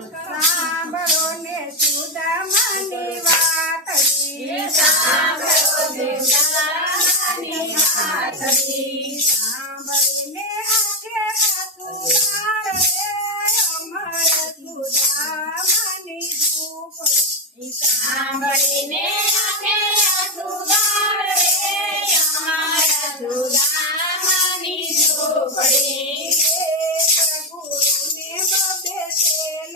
સાંભળો ને સુદામાની વાત સાંભળીને આંખે આંસુ ધારે અમાર સુદામાની ઝૂંપડી સાંભળીને આંખે આંસુ ધારે અમારા સુદામાની ઝૂંપડી ગુરુને બબે તેલ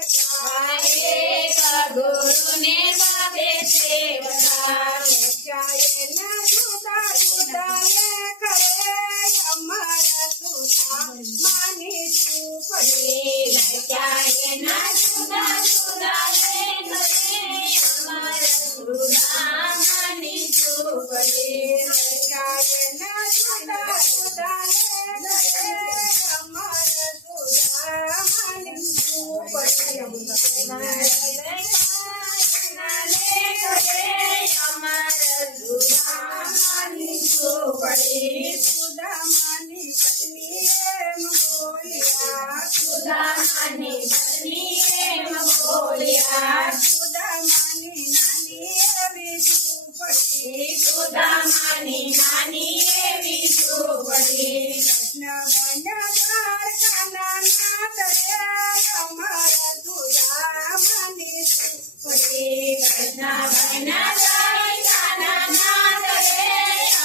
ગુરુને બાબે સેવતા ચાયના જુદા જુદા કરે અમારા સુદામાની ઝૂંપડી ના જુદા જુદા અમારા સુદામાની ઝૂંપડી ચાયના જુદા જુદા અમારા સુદામાની સુદામાની પત્ની એમ બોલ્યા સુદામાની પત્ની એમ બોલ્યા સુદામાની નાની એવી ઝૂંપડી સુદામાની નાની એવી ઝૂંપડી કૃષ્ણ બન્યા દ્વારકાના નાથ રે અમારા સુદામાની ઝૂંપડી કૃષ્ણ બન્યા દ્વારકાના નાથ રે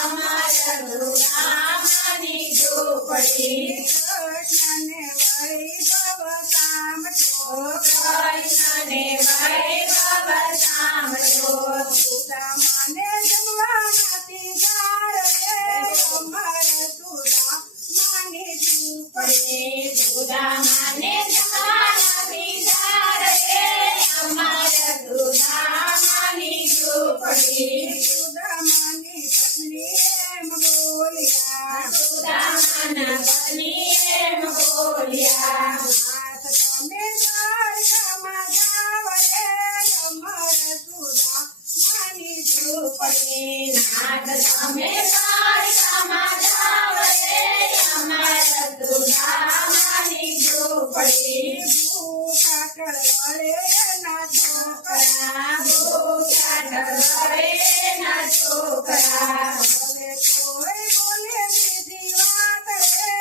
અમારા સુદામાની ઝૂંપડી કૃષ્ણને વૈભવ સાંભળો કૃષ્ણને વૈભવ સાંભળો સુદામાને જમવામાંથી ધાર રે અમારા સુદામાની ઝૂંપડી સુદામાને જમવામાંથી ધાર રે અમારા સુદામાની ઝૂંપડી સુદામાની પત્ની એમ બોલ્યા સુદામાના પત્ની એમ બોલ્યા નાથ તમે દ્વારકામાં જાવ રે અમારા સુદામાની ઝૂંપડી નાથ તમે દ્વારકામાં જાવ રે અમારા સુદામાની ઝૂંપડી ભૂખા ટળવળે ના છોકરા ભૂખ્યા ઢળે ના છોકરા હવે કોઈ બોલે બીજી વાત રે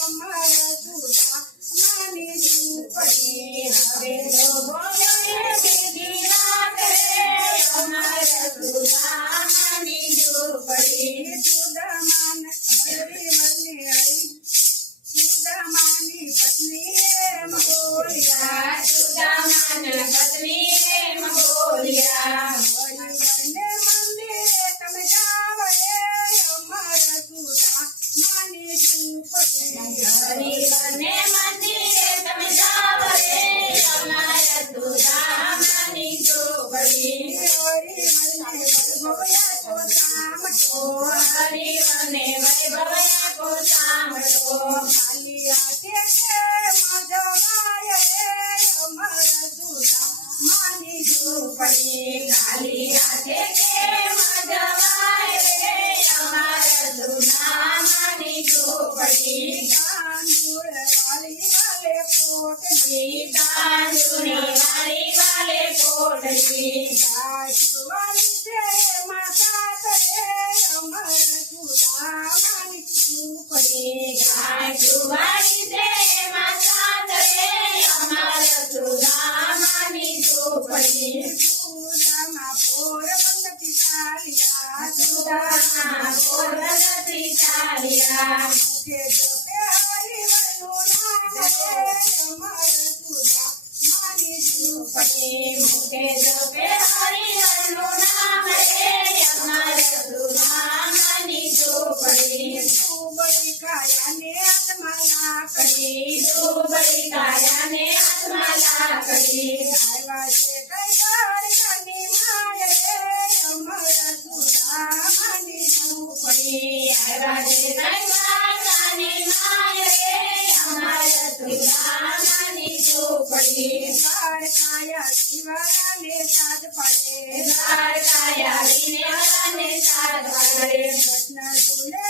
અમારા સુદામાની ઝૂંપડી હવે તો બોલે બીજી વાત રે અમારા સુદામાની ઝૂંપડી સુદામાની પત્ની એમ બોલ્યા સુદામાના પત્ની એમ બોલ્યા હરિવરને મંદિરે તમે જાવ રે અમારા સુદામાની ઝૂંપડી હરિવરને મંદિરે તમે જાવ રે અમારા સુદામાની ઝૂંપડી હરિવરને વૈભવ્યા તો સાંભળો હરિવરને વૈભવ્યા કો સાંભળો ખાલી હાથે છે મજવાય રે અમારા સુદામાની ઝૂંપડી ખાલી હાથે કેમ જવાય રે અમારા સુદામાની ઝૂંપડી તાંદુળ વાળી વાલે પોટલી તાંદુની વાળી વાલે પોટલી ગાજવાળી છે માતા રે અમારા સુદામાની ઝૂંપડી ગાય જુવાળી છે માતા રે અમારા સુદામાની ઝૂંપડી સુદામા પોરબંદરથી ચાલ્યા સુદામા પોરબંદરથી ચાલ્યા મુખે જપે હરિવરનું નામ રે અમારા સુદામાની ઝૂંપડી મુખે જપે હરિહરનું નામ રે અમારા સુદામાની ઝૂંપડી સુબળી કાયાને હાથમાં લાકડી સુબળી કાયાને હાથમાં લાકડી આવ્યા છે કઈ દ્વારકાની માળ રે અમારા સુદામાની ઝૂંપડી આવ્યા છે દ્વારકાની માય રે અમારા સુદામાની ઝૂંપડી દ્વારકાયા શિવાલાને સાજ પડે દ્વારકાયા વિનેવાને સાથ પડે કૃષ્ણ ઝૂલે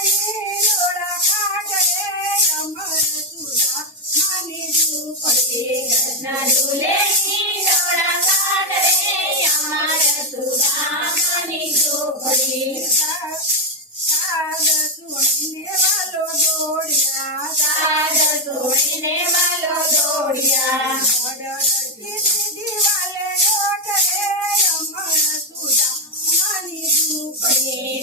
લોડા કાઢ રે અમારા સુદામાની ઝૂંપડી કૃષ્ણ ઝૂલે ડડડથી દીદી વાલે દોટ રે અમર સુદામાની ઝૂંપડી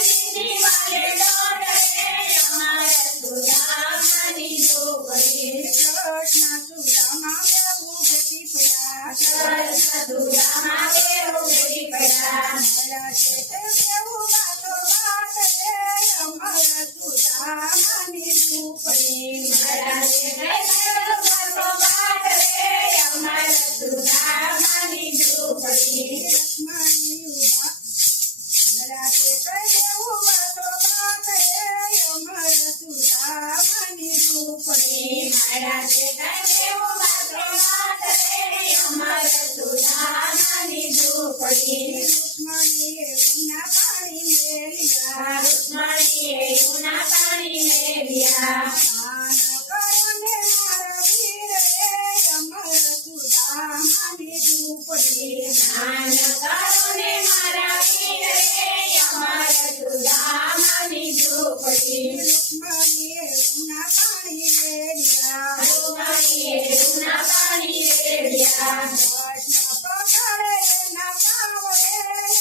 દીદી વાલે દોટ રે અમારા સુદામાની ઝૂંપડી કૃષ્ણ સુદામા બેઉ ભેટી પડ્યા કૃષ્ણ સુદામા બેઉ ભેટી પડ્યા મારા શેઠે બેઉ વાતો વાત રે અમર સુદામાની ઝૂંપડી મારા શેઠે બેઉ વાતો વાત રે અમારા સુદામાની ઝૂંપડી લક્ષ્મણી ઉભા મારા શેઠે બેઉ વાતો વાત રે અમર સુદામાની ઝૂંપડી મારા શેઠે બેઉ વાતો વાત રે અમારા સુદામાની ઝૂંપડી રુક્મણીએ ઉના પાણી મેળ્યા રૂકમણીએ ઉના પાણી મેલ્યા સ્નાન કરો ને મારા વીર રે અમર સુદામાની ઝૂંપડી સ્નાન કરો ને મારા વીર રે અમારા સુદામાની ઝૂંપડી રુક્મણીએ ઉના પાણી મેળ્યા રૂકમણીએ ઉના પાણી મેલ્યા કૃષ્ણ પકડે ના પાવ રે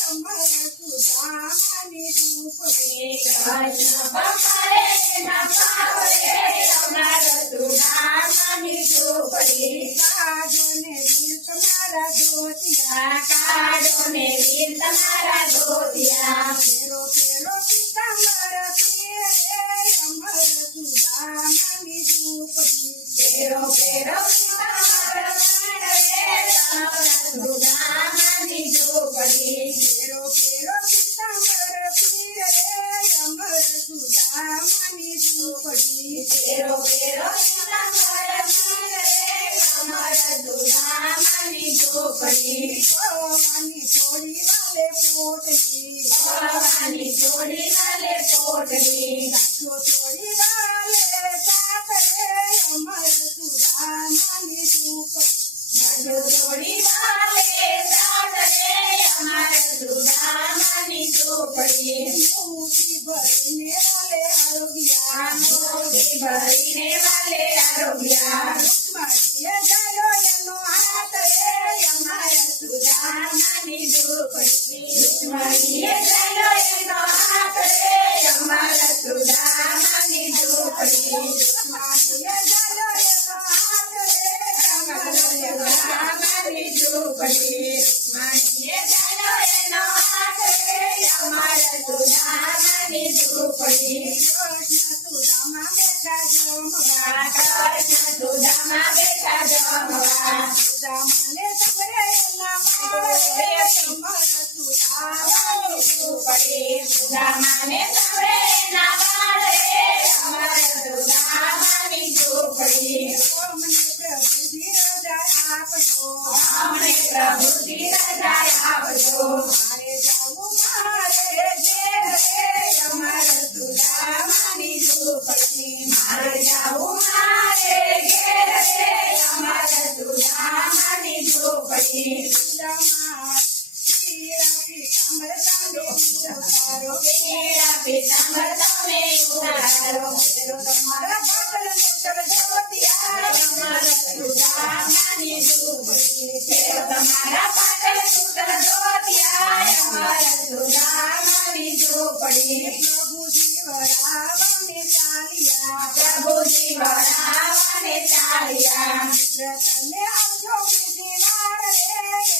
અમર સુદામાની ઝૂંપડી કૃષ્ણ પકડે ના પાવ રે અમારા સુદામાની ઝૂંપડી કાજો ને વીર તમારા ધોતિયા કાઢો ને વીર તમારા ધોતિયા ફેરો ફેરો પીતાંબર પીર રે અમર સુદામાની ઝૂંપડી ફેરો ફેરો તમારા સુદામાની ઝૂંપડી ફેરો ફેરો પીતાંબર પીર રે અમર સુદામાની ઝૂંપડી ફેરો ફેરો તમારા અમારા સુદામાની ઝૂંપડી પવાની થોડી વાલે પોટલી પવાની થોડી વાલે પોટલી કાઠો થોડી વાલે સાત રે અમર સુદામાની ઝૂંપડી ગાજો થોડી વાલે સાત રે અમારા સુદામાની ઝૂંપડી મુઠી ભરીને વાલે આરોગ્યા મોટી ભરીને વાલે આરોગ્યા રુક્મણીએ ગયો એનો હાથ રે અમારા સુદામાની ઝૂંપડી રૂકમણીએ ગયો એનો હાથ રે અમારા સુદામાની ઝૂંપડી રુક્મણીએ ગયો એનો હાથ રે અમારા સુદામાની ઝૂંપડી રૂકમણીએ ગયો એનો હાથ રે અમારા સુદામાની ઝૂંપડી કૃષ્ણ સુદામા બેઠા જમવા કૃષ્ણ સુદામા બેઠા જમવા સુદામાને સમરે એના માળ રે અમર સુદામાની ઝૂંપડી સુદામાને સાંભળે ના બાળ રે અમારા સુદામાની ઝૂંપડી અમને પ્રભુજી રજા આપજો અમને પ્રભુજી રજા આપજો મારે જાવું મારે ઘેર રે અમારા સુદામાની ઝૂંપડી મારે જાવું મારે ઘેર રે અમારા સુદામાની ઝૂંપડી સુદામા પીળા પીતાંબર તાંડો ઉતારો પીળા પીતાંબર તમે ઉતારો ફેરો તમારા પાટણ મોટર ધોતિયા અમારા સુદામાની ઝૂંપડી ફેરો તમારા પાટણ સૂત્ર ધોતિયા અમારા સુદામાની ઝૂંપડી પ્રભુજી વરાવાને ચાલ્યા પ્રભુજી વરાવાને ચાલ્યા રતને આવજો બીજી વાર રે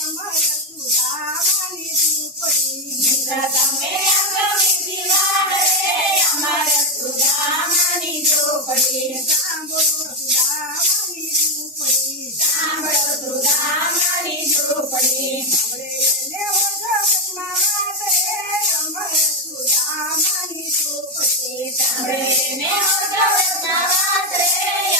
અમારા સુદામાની ઝૂંપડી મિત્ર તમે આવજો બીજી વાર રે અમારા સુદામાની ઝૂંપડી સાંભળો સુદામાની ઝૂંપડી સાંભળો સુદામાની ઝૂંપડી આપણે એને ઓછો વચમાં વાત રે અમારા સુદામાની ઝૂંપડી સાંભળીને ઓઢવમાં વાત રે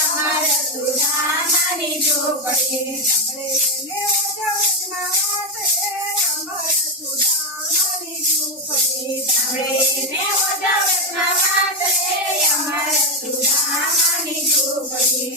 અમારા સુદામાની ઝૂંપડી આપણે એને ઓછો વચમાં વાત રે અમારા સુદામાની ઝૂંપડી સાંભળીને ઓઢવમાં વાત રે અમારા સુદામાની ઝૂંપડી